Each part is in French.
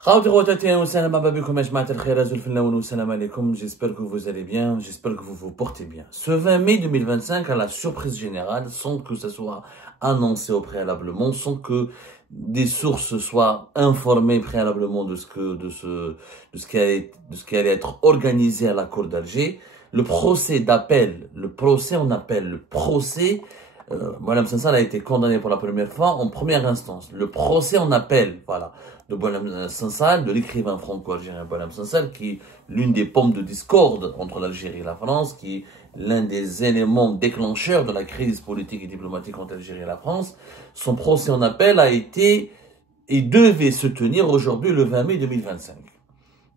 J'espère que vous allez bien, j'espère que vous vous portez bien. Ce 20 mai 2025, à la surprise générale, sans que ça soit annoncé au préalablement, sans que des sources soient informées préalablement de ce qui allait être organisé à la Cour d'Alger, le procès Boualem Sansal a été condamné pour la première fois en première instance. Le procès en appel, voilà, de Boualem Sansal, de l'écrivain franco-algérien Boualem Sansal, qui est l'une des pommes de discorde entre l'Algérie et la France, qui est l'un des éléments déclencheurs de la crise politique et diplomatique entre l'Algérie et la France. Son procès en appel a été et devait se tenir aujourd'hui le 20 mai 2025.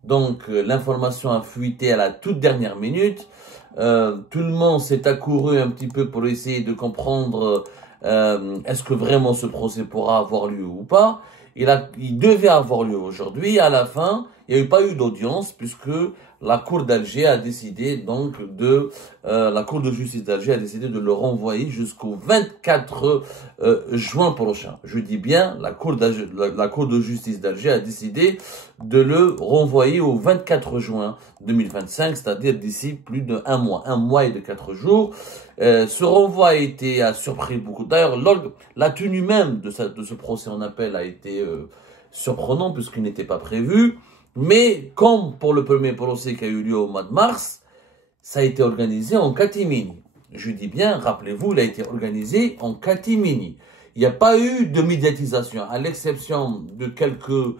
Donc, l'information a fuité à la toute dernière minute. Tout le monde s'est accouru un petit peu pour essayer de comprendre est-ce que vraiment ce procès pourra avoir lieu ou pas. Il devait avoir lieu aujourd'hui. À la fin, il n'y a pas eu d'audience puisque la Cour d'Alger a décidé donc la Cour de justice d'Alger a décidé de le renvoyer jusqu'au 24 juin prochain. Je dis bien, la Cour de justice d'Alger a décidé de le renvoyer au 24 juin 2025, c'est-à-dire d'ici plus d'un mois et de 4 jours. Ce renvoi a surpris beaucoup. D'ailleurs, la tenue même de ce procès en appel a été surprenant puisqu'il n'était pas prévu. Mais comme pour le premier procès qui a eu lieu au mois de mars, ça a été organisé en catimini. Je dis bien, rappelez-vous, il a été organisé en catimini. Il n'y a pas eu de médiatisation, à l'exception de quelques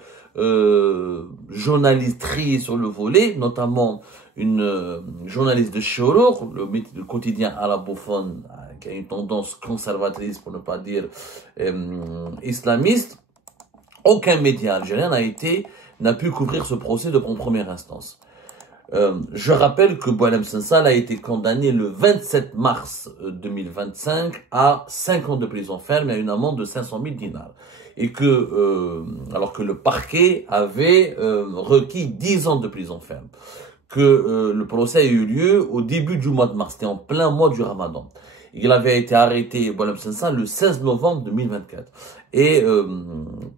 journalistes triés sur le volet, notamment une journaliste de Choror, le quotidien arabophone, qui a une tendance conservatrice, pour ne pas dire islamiste. Aucun média algérien n'a pu couvrir ce procès en première instance. Je rappelle que Boualem Sansal a été condamné le 27 mars 2025 à 5 ans de prison ferme et à une amende de 500 000 dinars. Et alors que le parquet avait requis 10 ans de prison ferme. Le procès a eu lieu au début du mois de mars, c'était en plein mois du Ramadan. Il avait été arrêté, Boualem Sansal, le 16 novembre 2024. Et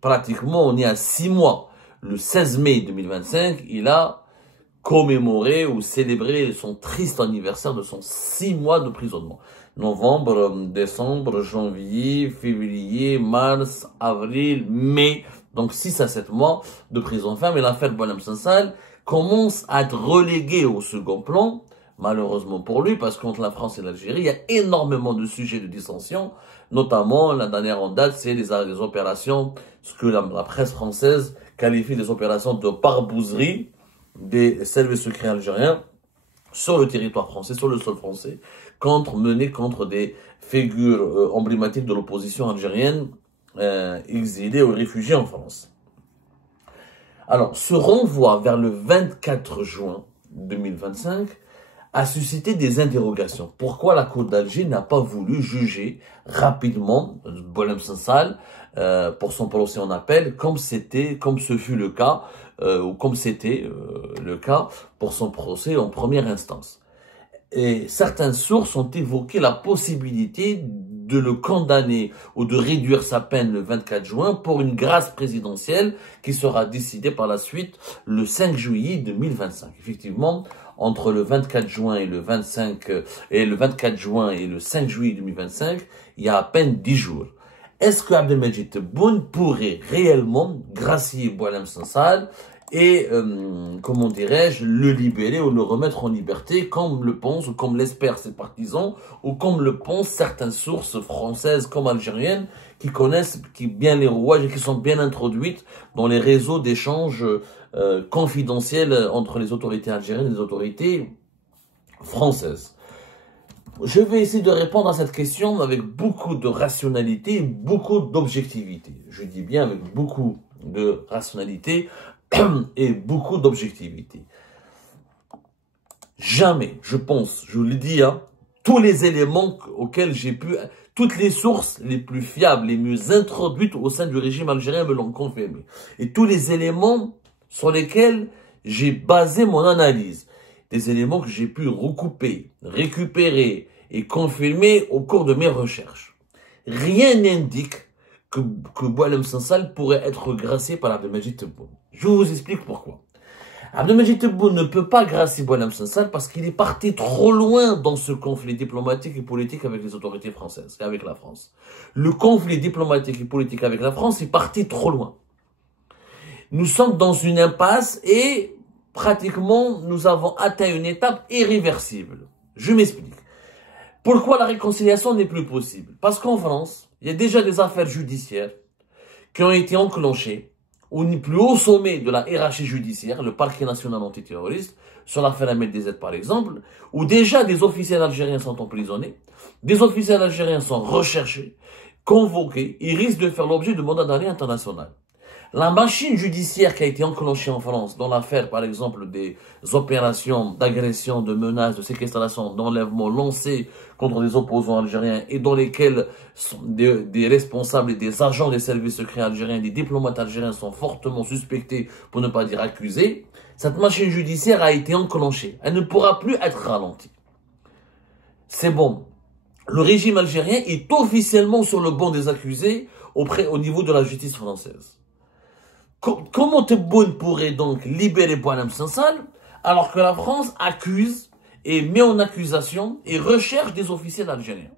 pratiquement, on est à 6 mois. Le 16 mai 2025, il a commémoré ou célébré son triste anniversaire de son 6 mois de prisonnement. Novembre, décembre, janvier, février, mars, avril, mai. Donc 6 à 7 mois de prison ferme. Et l'affaire Boualem Sansal commence à être reléguée au second plan. Malheureusement pour lui, parce qu'entre la France et l'Algérie, il y a énormément de sujets de dissension, notamment, la dernière en date, c'est les opérations, ce que la presse française qualifie des opérations de barbouzerie des services secrets algériens sur le territoire français, sur le sol français, menées contre des figures emblématiques de l'opposition algérienne exilées ou réfugiées en France. Alors, ce renvoi vers le 24 juin 2025 a suscité des interrogations. Pourquoi la Cour d'Alger n'a pas voulu juger rapidement Boualem Sansal pour son procès en appel, comme ce fut le cas, ou comme c'était le cas pour son procès en première instance. Et certaines sources ont évoqué la possibilité de le condamner ou de réduire sa peine le 24 juin pour une grâce présidentielle qui sera décidée par la suite le 5 juillet 2025. Effectivement, entre le 24 juin et le 24 juin et le 5 juillet 2025, il y a à peine 10 jours. Est-ce que Abdelmajid Tebboune pourrait réellement gracier Boualem Sansal et, comment dirais-je, le libérer ou le remettre en liberté, comme le pensent ou comme l'espèrent ses partisans, ou comme le pensent certaines sources françaises comme algériennes qui connaissent bien les rouages et qui sont bien introduites dans les réseaux d'échanges confidentiels entre les autorités algériennes et les autorités françaises. Je vais essayer de répondre à cette question avec beaucoup de rationalité, beaucoup d'objectivité. Je dis bien avec beaucoup de rationalité et beaucoup d'objectivité. Jamais, je pense, je le dis, tous les éléments auxquels toutes les sources les plus fiables, les mieux introduites au sein du régime algérien me l'ont confirmé. Et tous les éléments sur lesquels j'ai basé mon analyse, des éléments que j'ai pu recouper, récupérer et confirmer au cours de mes recherches. Rien n'indique que Boualem Sansal pourrait être gracié par Abdelmadjid Tebboune. Je vous explique pourquoi. Abdelmadjid Tebboune ne peut pas gracier Boualem Sansal parce qu'il est parti trop loin dans ce conflit diplomatique et politique avec les autorités françaises et avec la France. Le conflit diplomatique et politique avec la France est parti trop loin. Nous sommes dans une impasse et pratiquement nous avons atteint une étape irréversible. Je m'explique. Pourquoi la réconciliation n'est plus possible? Parce qu'en France, il y a déjà des affaires judiciaires qui ont été enclenchées au plus haut sommet de la hiérarchie judiciaire, le parquet national antiterroriste, sur l'affaire Ahmed DZ par exemple, où déjà des officiels algériens sont emprisonnés, des officiels algériens sont recherchés, convoqués, et risquent de faire l'objet de mandats d'arrêt international. La machine judiciaire qui a été enclenchée en France dans l'affaire, par exemple, des opérations d'agression, de menaces, de séquestration, d'enlèvement lancées contre des opposants algériens et dans lesquels des responsables et des agents des services secrets algériens, des diplomates algériens sont fortement suspectés, pour ne pas dire accusés, cette machine judiciaire a été enclenchée. Elle ne pourra plus être ralentie. C'est bon. Le régime algérien est officiellement sur le banc des accusés au niveau de la justice française. Comment Tebboune pourrait donc libérer Boualem Sansal alors que la France accuse et met en accusation et recherche des officiels algériens?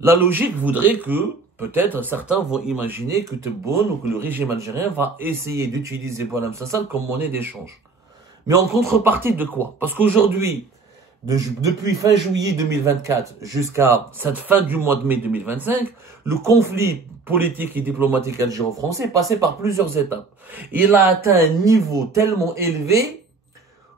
La logique voudrait que, peut-être certains vont imaginer que Tebboune ou que le régime algérien va essayer d'utiliser Boualem Sansal comme monnaie d'échange. Mais en contrepartie de quoi? Parce qu'aujourd'hui, depuis fin juillet 2024 jusqu'à cette fin du mois de mai 2025, le conflit politique et diplomatique algéro-français est passé par plusieurs étapes. Il a atteint un niveau tellement élevé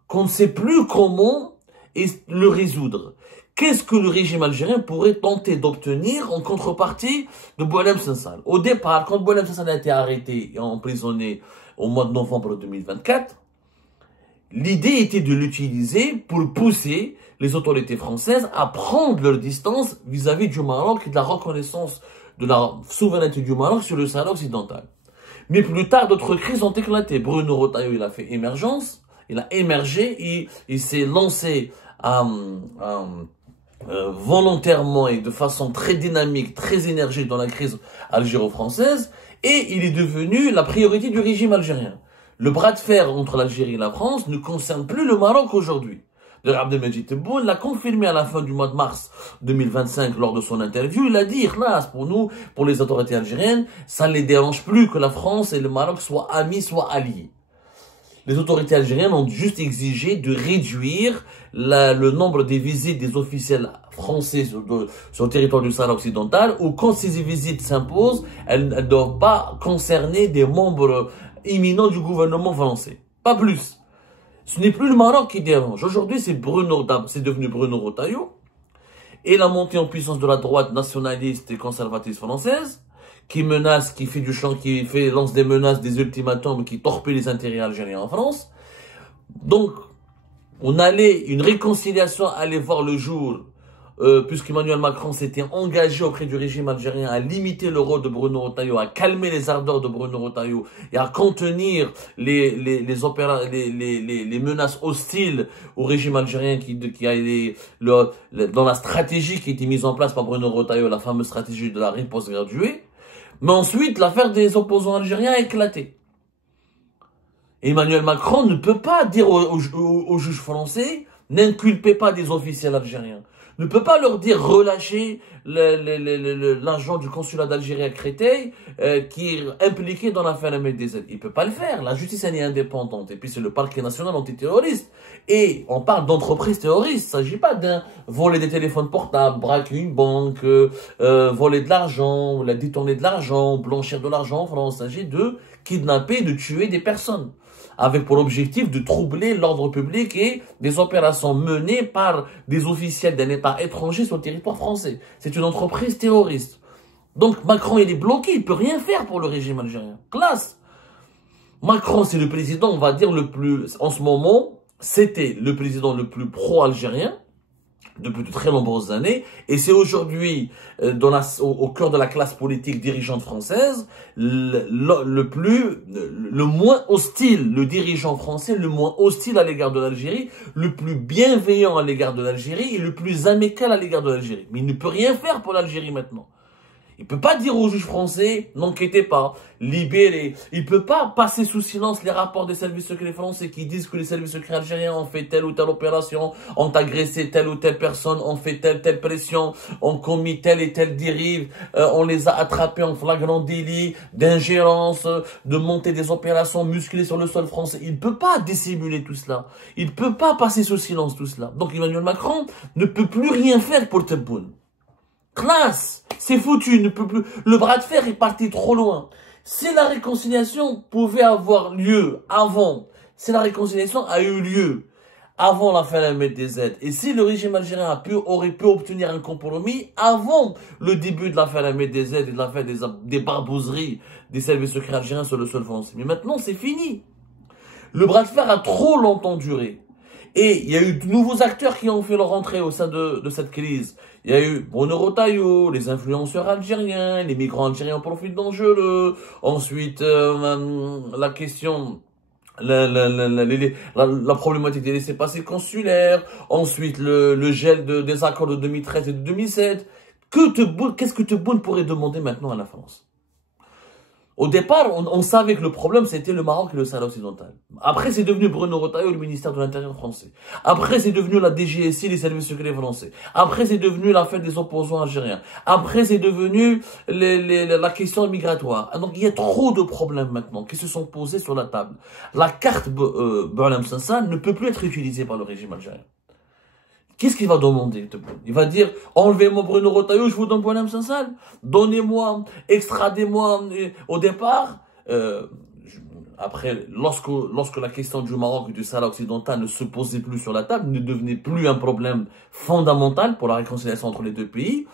qu'on ne sait plus comment le résoudre. Qu'est-ce que le régime algérien pourrait tenter d'obtenir en contrepartie de Boualem Sansal? Au départ, quand Boualem Sansal a été arrêté et emprisonné au mois de novembre 2024, l'idée était de l'utiliser pour pousser les autorités françaises à prendre leur distance vis-à-vis du Maroc et de la reconnaissance de la souveraineté du Maroc sur le Sahara occidental. Mais plus tard, d'autres crises ont éclaté. Bruno Retailleau, il a fait émergence, il a émergé, il s'est lancé volontairement et de façon très dynamique, très énergique dans la crise algéro-française, et il est devenu la priorité du régime algérien. Le bras de fer entre l'Algérie et la France ne concerne plus le Maroc aujourd'hui. Abdelmadjid Tebboune l'a confirmé à la fin du mois de mars 2025 lors de son interview. Il a dit, Khlas, pour nous, pour les autorités algériennes, ça ne les dérange plus que la France et le Maroc soient amis, soient alliés. Les autorités algériennes ont juste exigé de réduire le nombre des visites des officiels français sur le territoire du Sahara occidental, ou quand ces visites s'imposent, elles ne doivent pas concerner des membres imminents du gouvernement français. Pas plus. Ce n'est plus le Maroc qui dérange. Aujourd'hui, c'est devenu Bruno Retailleau et la montée en puissance de la droite nationaliste et conservatrice française qui menace, lance des menaces, des ultimatums, qui torpille les intérêts algériens en France. Donc, une réconciliation allait voir le jour, puisqu'Emmanuel Macron s'était engagé auprès du régime algérien à limiter le rôle de Bruno Retailleau, à calmer les ardeurs de Bruno Retailleau et à contenir les menaces hostiles au régime algérien dans la stratégie qui a été mise en place par Bruno Retailleau, la fameuse stratégie de la riposte graduée. Mais ensuite, l'affaire des opposants algériens a éclaté. Emmanuel Macron ne peut pas dire aux juges français, n'inculpez pas des officiels algériens. Ne peut pas leur dire relâcher l'agent du consulat d'Algérie à Créteil qui est impliqué dans l'affaire MLDZ. Il ne peut pas le faire. La justice, elle est indépendante. Et puis, c'est le parquet national antiterroriste. Et on parle d'entreprise terroriste. Il ne s'agit pas d'un voler des téléphones portables, braquer une banque, voler de l'argent, détourner de l'argent, blanchir de l'argent en France. Il s'agit de kidnapper, de tuer des personnes, avec pour objectif de troubler l'ordre public et des opérations menées par des officiels d'un État étranger sur le territoire français. C'est une entreprise terroriste. Donc Macron, il est bloqué, il ne peut rien faire pour le régime algérien. Classe. Macron, c'est le président, on va dire, en ce moment, c'était le président le plus pro-algérien depuis de très nombreuses années, et c'est aujourd'hui, au cœur de la classe politique dirigeante française, le moins hostile, le dirigeant français le moins hostile à l'égard de l'Algérie, le plus bienveillant à l'égard de l'Algérie et le plus amical à l'égard de l'Algérie. Mais il ne peut rien faire pour l'Algérie maintenant. Il peut pas dire aux juges français, n'enquêtez pas, libérez. Il peut pas passer sous silence les rapports des services secrets français qui disent que les services secrets algériens ont fait telle ou telle opération, ont agressé telle ou telle personne, ont fait telle pression, ont commis telle et telle dérive, on les a attrapés en flagrant délit d'ingérence, de monter des opérations musclées sur le sol français. Il peut pas dissimuler tout cela. Il peut pas passer sous silence tout cela. Donc Emmanuel Macron ne peut plus rien faire pour Tebboune. Classe, c'est foutu, ne peut plus. Le bras de fer est parti trop loin. Si la réconciliation pouvait avoir lieu avant, si la réconciliation a eu lieu avant l'affaire MDZ, et si le régime algérien aurait pu obtenir un compromis avant le début de l'affaire MDZ et de l'affaire des barbouzeries des services secrets algériens sur le sol français. Mais maintenant, c'est fini. Le bras de fer a trop longtemps duré. Et il y a eu de nouveaux acteurs qui ont fait leur entrée au sein de cette crise. Il y a eu Bruno Retailleau, les influenceurs algériens, les migrants algériens profitent dangereux. Ensuite, la question, la problématique des laissez-passer consulaires. Ensuite, le gel des accords de 2013 et de 2007. Qu'est-ce que Tebboune pourrait demander maintenant à la France? Au départ, on savait que le problème, c'était le Maroc et le Sahel occidental. Après, c'est devenu Bruno Retailleau, le ministère de l'Intérieur français. Après, c'est devenu la DGSI, les services secrets français. Après, c'est devenu l'affaire des opposants algériens. Après, c'est devenu la question migratoire. Donc, il y a trop de problèmes maintenant qui se sont posés sur la table. La carte Boualem Sansal ne peut plus être utilisée par le régime algérien. Qu'est-ce qu'il va demander? Il va dire, enlevez-moi Bruno Retailleau, je vous donne Boualem Sansal. Donnez-moi, extradez-moi au départ. Après, lorsque la question du Maroc et du Sahara occidental ne se posait plus sur la table, ne devenait plus un problème fondamental pour la réconciliation entre les deux pays,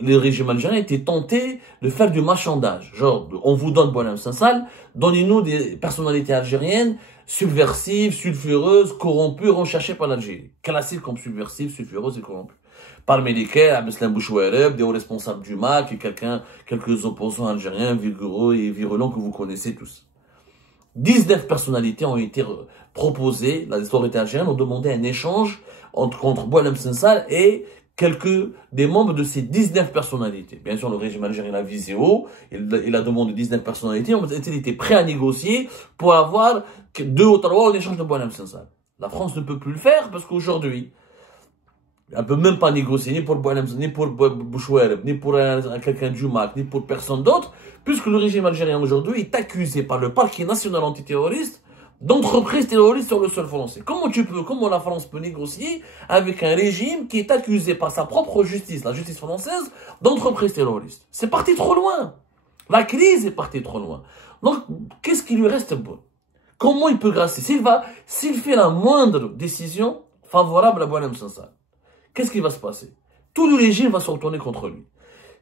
le régime algérien était tenté de faire du marchandage. Genre, on vous donne Boualem Sansal, donnez-nous des personnalités algériennes subversives, sulfureuses, corrompues, recherchées par l'Algérie. Classiques comme subversives, sulfureuses et corrompues. Parmi lesquels, Abdeslam Bouchouareb, des hauts responsables du MAC et quelques opposants algériens vigoureux et virulents que vous connaissez tous. 19 personnalités ont été proposées, les autorités algériennes ont demandé un échange contre Boualem Sansal et des membres de ces 19 personnalités. Bien sûr, le régime algérien a visé haut, il a demandé 19 personnalités, il était prêt à négocier pour avoir 2 ou 3 en échange de Boualem Sansal. La France ne peut plus le faire parce qu'aujourd'hui, elle ne peut même pas négocier ni pour Boualem, ni pour Bouchouareb, ni pour quelqu'un du MAC, ni pour personne d'autre, puisque le régime algérien aujourd'hui est accusé par le parquet national antiterroriste d'entreprises terroristes sur le sol français. Comment la France peut négocier avec un régime qui est accusé par sa propre justice, la justice française, d'entreprises terroristes? C'est parti trop loin. La crise est partie trop loin. Donc, qu'est-ce qui lui reste bon? Comment il peut grâcer? S'il fait la moindre décision favorable à Boualem Sansal, qu'est-ce qui va se passer? Tout le régime va se retourner contre lui.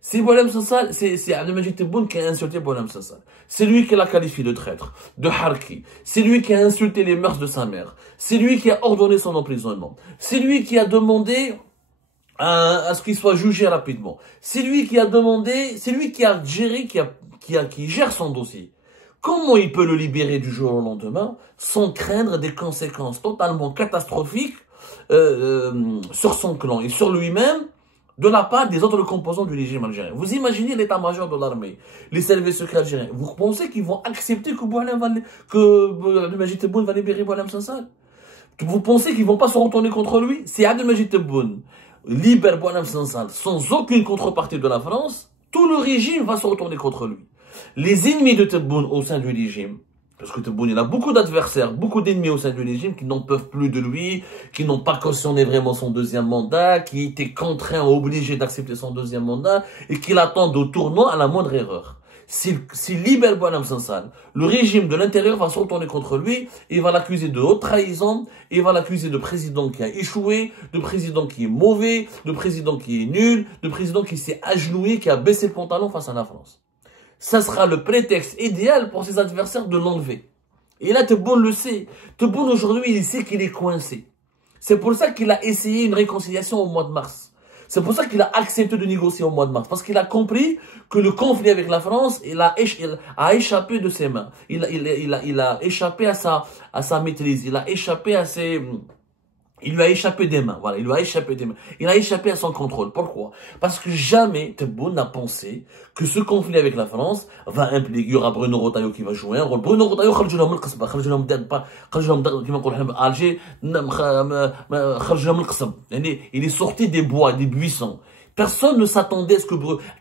C'est Boualem Sansal, c'est Abdelmadjid Tebboune qui a insulté Boualem Sansal. C'est lui qui l'a qualifié de traître, de harki. C'est lui qui a insulté les mœurs de sa mère. C'est lui qui a ordonné son emprisonnement. C'est lui qui a demandé à ce qu'il soit jugé rapidement. C'est lui qui a demandé, c'est lui qui a géré, qui gère son dossier. Comment il peut le libérer du jour au lendemain sans craindre des conséquences totalement catastrophiques sur son clan et sur lui-même de la part des autres composants du régime algérien? Vous imaginez l'état-major de l'armée, les services secrets algériens. Vous pensez qu'ils vont accepter que Abdelmadjid Tebboune va libérer Boualem Sansal? Vous pensez qu'ils vont pas se retourner contre lui? Si Abdelmadjid Tebboune libère Boualem Sansal sans aucune contrepartie de la France, tout le régime va se retourner contre lui. Les ennemis de Tebboune au sein du régime, parce que Tebboune, il a beaucoup d'adversaires, beaucoup d'ennemis au sein du régime qui n'en peuvent plus de lui, qui n'ont pas cautionné vraiment son deuxième mandat, qui étaient contraints, obligés d'accepter son deuxième mandat et qui l'attendent au tournant à la moindre erreur. S'il libère Boualem Sansal, le régime de l'intérieur va se retourner contre lui, et il va l'accuser de haute trahison, et il va l'accuser de président qui a échoué, de président qui est mauvais, de président qui est nul, de président qui s'est agenouillé, qui a baissé le pantalon face à la France. Ça sera le prétexte idéal pour ses adversaires de l'enlever. Et là, Tebboune le sait. Tebboune aujourd'hui, il sait qu'il est coincé. C'est pour ça qu'il a essayé une réconciliation au mois de mars. C'est pour ça qu'il a accepté de négocier au mois de mars. Parce qu'il a compris que le conflit avec la France, il a échappé de ses mains. Il a échappé à sa maîtrise. Il a échappé à ses Il lui a échappé des mains, voilà, il lui a échappé des mains. Il a échappé à son contrôle. Pourquoi? Parce que jamais Tebboune n'a pensé que ce conflit avec la France va impliquer, il y aura Bruno Retailleau qui va jouer un rôle. Bruno Retailleau, خرجوا من القصبة، خرجوا من كما نقولوا Alger، خرجوا من القصب. Il est sorti des bois, des buissons. Personne ne s'attendait à ce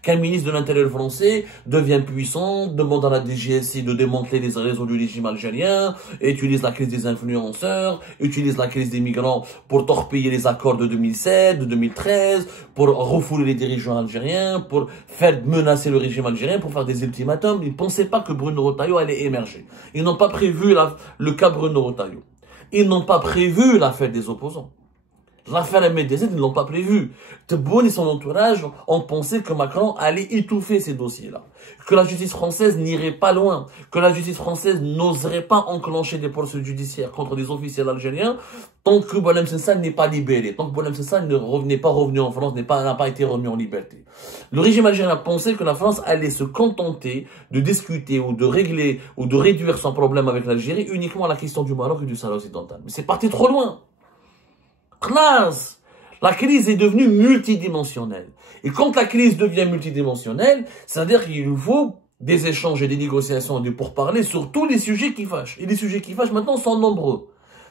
qu'un ministre de l'Intérieur français devienne puissant, demande à la DGSI de démanteler les réseaux du régime algérien, utilise la crise des influenceurs, utilise la crise des migrants pour torpiller les accords de 2007, de 2013, pour refouler les dirigeants algériens, pour faire menacer le régime algérien, pour faire des ultimatums. Ils ne pensaient pas que Bruno Retailleau allait émerger. Ils n'ont pas prévu le cas Bruno Retailleau. Ils n'ont pas prévu l'affaire des opposants. L'affaire MDZ, ils ne l'ont pas prévu. Tebboune et son entourage ont pensé que Macron allait étouffer ces dossiers-là. Que la justice française n'irait pas loin. Que la justice française n'oserait pas enclencher des poursuites judiciaires contre des officiels algériens tant que Boualem Sansal n'est pas libéré. Tant que Boualem Sansal n'est pas revenu en France, n'a pas été remis en liberté. Le régime algérien pensait que la France allait se contenter de discuter ou de régler ou de réduire son problème avec l'Algérie uniquement à la question du Maroc et du Sahara occidental. Mais c'est parti trop loin. La crise est devenue multidimensionnelle. Et quand la crise devient multidimensionnelle, c'est-à-dire qu'il nous faut des échanges et des négociations et des pourparlers sur tous les sujets qui fâchent. Et les sujets qui fâchent maintenant sont nombreux.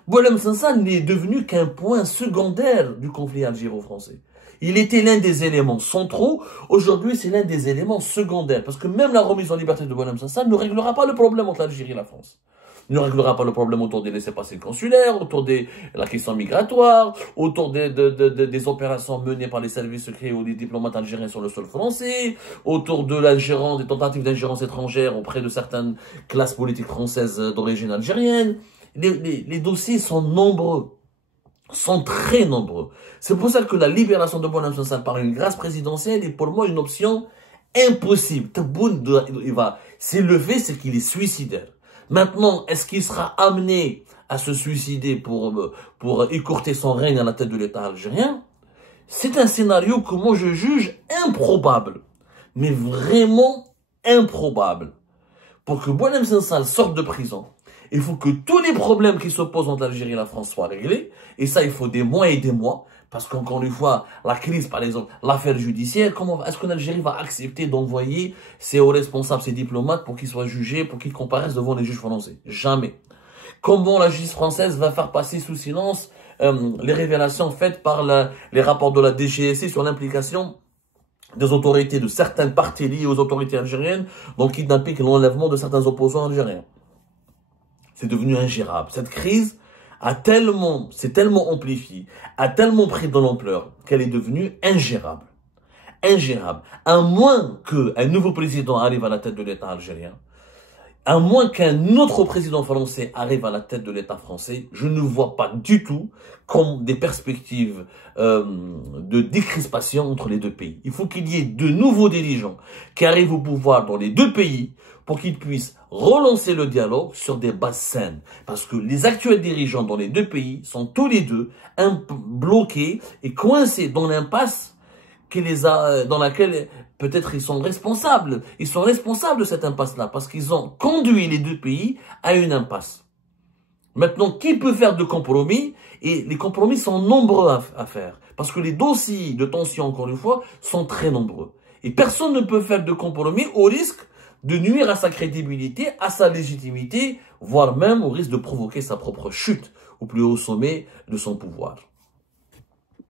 Boualem Sansal n'est devenu qu'un point secondaire du conflit algéro-français. Il était l'un des éléments centraux. Aujourd'hui, c'est l'un des éléments secondaires. Parce que même la remise en liberté de Boualem Sansal ne réglera pas le problème entre l'Algérie et la France. Il ne réglera pas le problème autour des laissez-passer consulaires, autour de la question migratoire, autour des opérations menées par les services secrets ou des diplomates algériens sur le sol français, autour de l'ingérence, des tentatives d'ingérence étrangère auprès de certaines classes politiques françaises d'origine algérienne. Les dossiers sont nombreux, sont très nombreux. C'est pour ça que la libération de Boualem Sansal par une grâce présidentielle est pour moi une option impossible. Tebboune, il va s'élever, c'est qu'il est suicidaire. Maintenant, est-ce qu'il sera amené à se suicider pour écourter son règne à la tête de l'État algérien? C'est un scénario que moi je juge improbable, mais vraiment improbable. Pour que Boualem Sansal sorte de prison, il faut que tous les problèmes qui s'opposent entre l'Algérie et la France soient réglés, et ça il faut des mois et des mois, parce qu'encore une fois, la crise, par exemple, l'affaire judiciaire, comment est-ce que l'Algérie va accepter d'envoyer ses hauts responsables, ses diplomates, pour qu'ils soient jugés, pour qu'ils comparaissent devant les juges français? Jamais. Comment la justice française va faire passer sous silence les révélations faites par les rapports de la DGSI sur l'implication des autorités, de certaines parties liées aux autorités algériennes, dans le kidnapping et l'enlèvement de certains opposants algériens? C'est devenu ingérable. Cette crise s'est tellement amplifiée, a tellement pris de l'ampleur qu'elle est devenue ingérable. Ingérable. À moins qu'un nouveau président arrive à la tête de l'État algérien, à moins qu'un autre président français arrive à la tête de l'État français, je ne vois pas du tout comme des perspectives de décrispation entre les deux pays. Il faut qu'il y ait de nouveaux dirigeants qui arrivent au pouvoir dans les deux pays pour qu'ils puissent relancer le dialogue sur des bases saines. Parce que les actuels dirigeants dans les deux pays sont tous les deux bloqués et coincés dans l'impasse dans laquelle peut-être ils sont responsables. Ils sont responsables de cette impasse-là parce qu'ils ont conduit les deux pays à une impasse. Maintenant, qui peut faire de compromis? Et les compromis sont nombreux à faire. Parce que les dossiers de tension, encore une fois, sont très nombreux. Et personne ne peut faire de compromis au risque de nuire à sa crédibilité, à sa légitimité, voire même au risque de provoquer sa propre chute au plus haut sommet de son pouvoir.